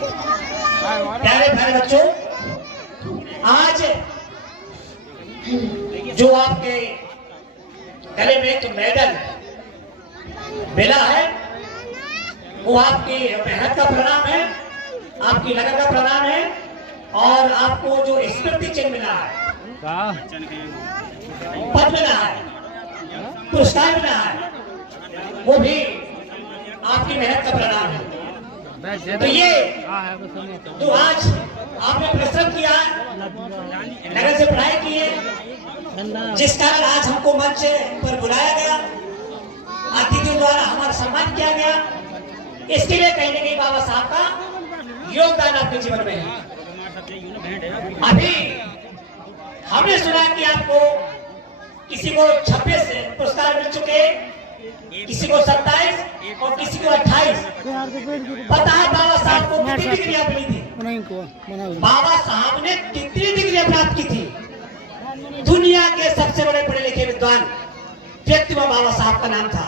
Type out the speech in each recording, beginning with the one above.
प्यारे भाई बच्चों, आज जो आपके गले में एक मेडल मिला है वो आपकी मेहनत का परिणाम है, आपकी लगन का परिणाम है। और आपको जो स्मृति चिन्ह मिला है, पद मिला है, पुरस्कार मिला है, वो भी आपकी मेहनत का परिणाम है। तो ये तो आज आपने परिश्रम किया, लगन से पढ़ाई की है, जिस कारण आज हमको मंच पर बुलाया गया, अतिथियों द्वारा हमारा सम्मान किया गया। इसके लिए कहीं ना कहीं बाबा साहब का योगदान आपके जीवन में है। अभी हमने सुना कि आपको किसी को 26 पुरस्कार मिल चुके, किसी को 27 और किसी को 28। पता है बाबा साहब को कितनी डिग्रियां मिली थी? बाबा साहब ने कितनी डिग्रियां प्राप्त की थी? दुनिया के सबसे बड़े पढ़े लिखे विद्वान व्यक्ति में बाबा साहब का नाम था।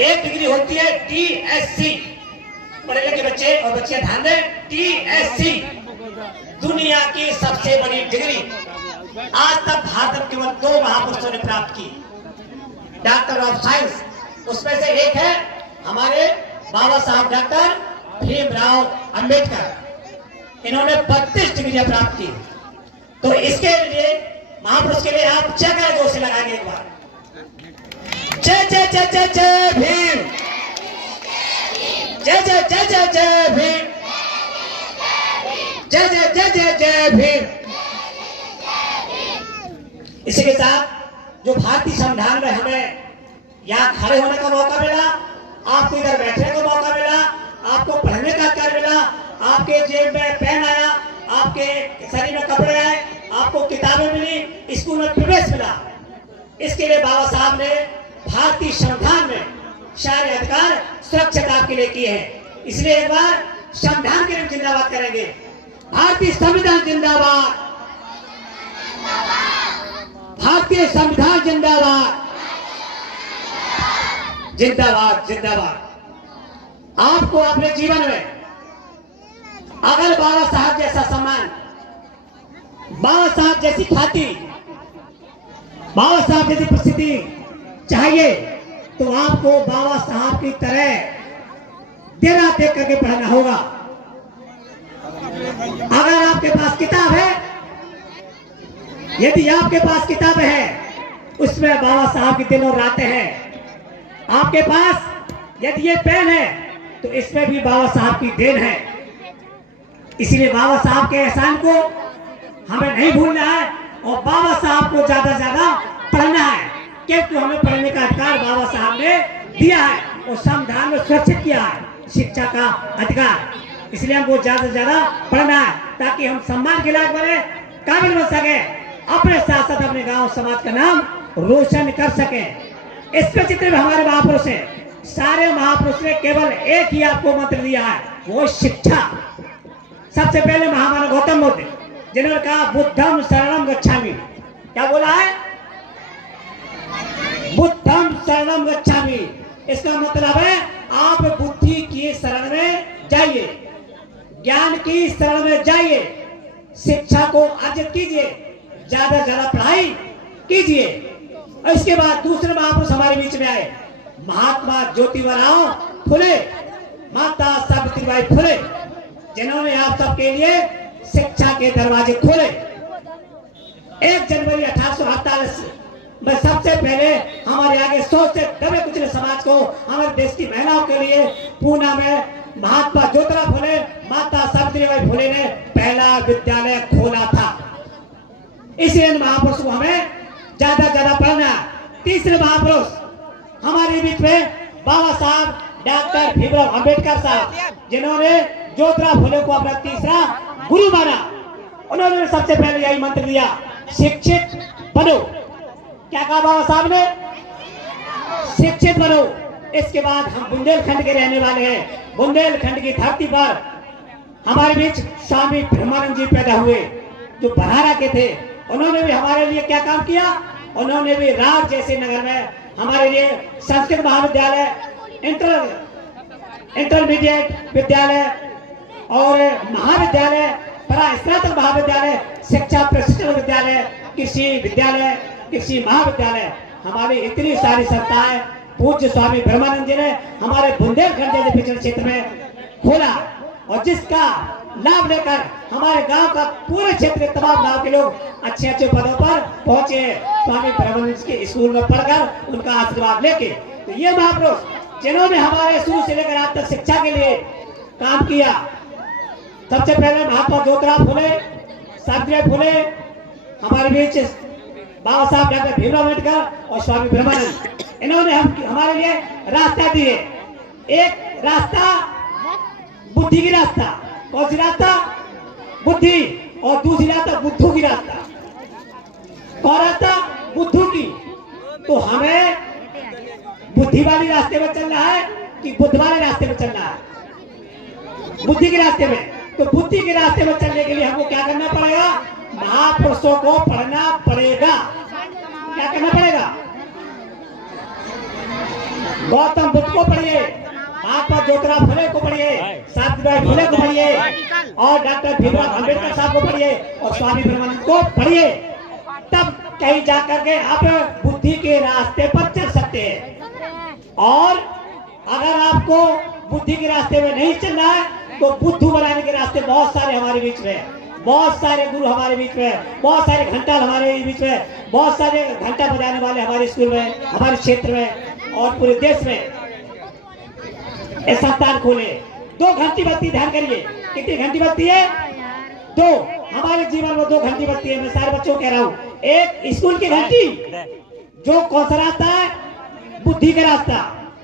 एक डिग्री होती है TSc, पढ़े लिखे बच्चे और बच्चियां ध्यान दें, TSc दुनिया की सबसे बड़ी डिग्री। आज तक भारत में केवल 2 महापुरुषों ने प्राप्त की, डॉक्टर ऑफ साइंस। उसमें से एक है हमारे बाबा साहब डॉक्टर भीमराव अंबेडकर। इन्होंने 32 डिग्रियां प्राप्त की। तो इसके लिए महापुरुष के लिए आप जगह जोर से लगाएंगे एक बार, जय जय जय जय जय भीम, जय जय जय जय जय भीम, जय जय जय जय जय भीम। इसी के साथ जो भारतीय संविधान में हमें यहाँ खड़े होने का मौका मिला, आपको इधर बैठने का मौका मिला, आपको पढ़ने का अधिकार मिला, आपके जेब में पेन आया, आपके शरीर में कपड़े आए, आपको किताबें मिली, स्कूल में प्रवेश मिला। इसके लिए बाबा साहब ने भारतीय संविधान में सारे अधिकार सुरक्षित आपके लिए किए हैं। इसलिए एक बार संविधान के लिए जिंदाबाद करेंगे। भारतीय संविधान जिंदाबाद, भारतीय संविधान जिंदाबाद, जिंदाबाद जिंदाबाद। आपको अपने जीवन में अगर बाबा साहब जैसा सम्मान, बाबा साहब जैसी ख्याति, बाबा साहब जैसी प्रसिद्धि चाहिए तो आपको बाबा साहब की तरह दिन रात देख करके पढ़ना होगा। अगर आपके पास किताब है, यदि आपके पास किताब है उसमें बाबा साहब की दिन और रातें हैं, आपके पास यदि ये पेन है तो इसमें भी बाबा साहब की देन है। इसलिए बाबा साहब के एहसान को हमें नहीं भूलना है और बाबा साहब को ज्यादा से ज्यादा पढ़ना है, क्योंकि हमें पढ़ने का अधिकार बाबा साहब ने दिया है और संविधान में सुरक्षित किया है शिक्षा का अधिकार। इसलिए हमको ज्यादा से ज्यादा पढ़ना है ताकि हम सम्मान के लायक बने, काबिल बन सके, अपने साथ साथ अपने गांव समाज का नाम रोशन कर सके। इस चित्र में हमारे महापुरुष हैं। सारे महापुरुष ने केवल एक ही आपको मंत्र दिया है, वो शिक्षा। सबसे पहले महामानव गौतम बुद्ध, जिन्होंने कहा बुद्धम शरणम गच्छामि। क्या बोला है? बुद्धम शरणम गच्छामि। इसका मतलब है आप बुद्धि की शरण में जाइए, ज्ञान की शरण में जाइए, शिक्षा को अर्जित कीजिए, ज्यादा ज्यादा पढ़ाई कीजिए। और इसके बाद दूसरे महापुरुष हमारे बीच में आए, महात्मा ज्योतिबा फुले, माता सावित्रीबाई फुले, जिन्होंने आप सबके लिए शिक्षा के दरवाजे खोले। 1 जनवरी 1848 में सबसे पहले हमारे आगे सोच से दबे कुचले समाज को, हमारे देश की महिलाओं के लिए पूना में महात्मा ज्योतिबा फुले, माता सावित्रीबाई फुले ने पहला विद्यालय खोला था। इसलिए महापुरुष को हमें ज्यादा ज्यादा पढ़ना। तीसरे महापुरुष हमारे बीच में बाबा साहब डॉक्टर भीमराव अंबेडकर साहब, जिन्होंने ज्योतिबा फुले को अपना तीसरा गुरु माना। उन्होंने सबसे पहले यही मंत्र दिया, शिक्षित बनो। क्या कहा बाबा साहब ने? शिक्षित बनो। इसके बाद हम बुंदेलखंड के रहने वाले हैं। बुंदेलखंड की धरती पर हमारे बीच स्वामी ब्रह्मानंद जी पैदा हुए, जो बरहारा के थे। उन्होंने भी हमारे लिए क्या काम किया? उन्होंने भी राज जैसे नगर में हमारे लिए संस्कृत महाविद्यालय, इंटरमीडिएट विद्यालय, और महाविद्यालय, स्नातक महाविद्यालय, शिक्षा प्रशिक्षण विद्यालय, कृषि विद्यालय, कृषि महाविद्यालय, हमारी इतनी सारी संस्थाएं पूज्य स्वामी ब्रह्मानंद जी ने हमारे बुंदेलखंड जैसे पिछड़े क्षेत्र में खोला, और जिसका लाभ लेकर हमारे गांव का पूरे क्षेत्र के तमाम गांव के लोग अच्छे अच्छे पदों पर पहुंचे, स्वामी ब्रह्मानंद के स्कूल में पढ़कर उनका आशीर्वाद लेके। तो ये महापुरुष जिन्होंने हमारे शुरू से लेकर आज तक शिक्षा के लिए काम किया, सबसे पहले महात्मा ज्योतिराव फुले, सावित्रीबाई फुले, हमारे बीच बाबा साहब डॉक्टर भीमराव अम्बेडकर और स्वामी ब्रह्मानंद, इन्होंने हमारे लिए रास्ता दिए। एक रास्ता बुद्धि की रास्ता, कौन सी रास्ता? बुद्धि। और दूसरी रास्ता बुद्धू की रास्ता। कौन रास्ता? बुद्धू की। तो हमें बुद्धि वाली रास्ते में चलना है कि बुद्ध वाले रास्ते में चलना है? बुद्धि के रास्ते में। तो बुद्धि के रास्ते में चलने के लिए हमको क्या करना पड़ेगा? महापुरुषों को पढ़ना पड़ेगा। क्या करना पड़ेगा? गौतम बुद्ध को पढ़िए, महात्मा ज्योतिराव फुले को पढ़िए, सावित्रीबाई फुले को पढ़िए, और डॉक्टर भीमराव अम्बेडकर साहब को पढ़िए, और स्वामी ब्रह्मानंद को पढ़िए। तब कहीं जाकर के आप बुद्धि के रास्ते पर चल सकते हैं। और अगर आपको बुद्धि के रास्ते में नहीं चलना है तो बुद्धू बनाने के रास्ते बहुत सारे हमारे बीच में, बहुत सारे गुरु हमारे बीच में, बहुत सारे घंटा हमारे बीच में, बहुत सारे घंटा बजाने वाले हमारे स्कूल में, हमारे क्षेत्र में और पूरे देश में संस्थान खोले। 2 घंटी बजती, ध्यान करिए, कितनी घंटी बजती है? 2। हमारे जीवन में 2 घंटी बजती है। मैं सारे बच्चों को कह रहा हूँ, एक स्कूल की घंटी जो कौन सा रास्ता है? बुद्धि का रास्ता,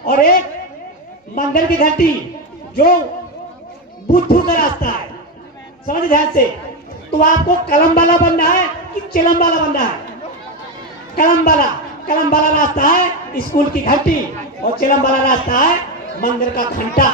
और एक मंदिर की घंटी जो बुद्धू का रास्ता है। समझ ध्यान से। तो आपको कलम वाला बनना है कि चिलम वाला बनना है? कलम वाला। कलम वाला रास्ता है स्कूल की घंटी, और चिलम वाला रास्ता है मंदिर का घंटा।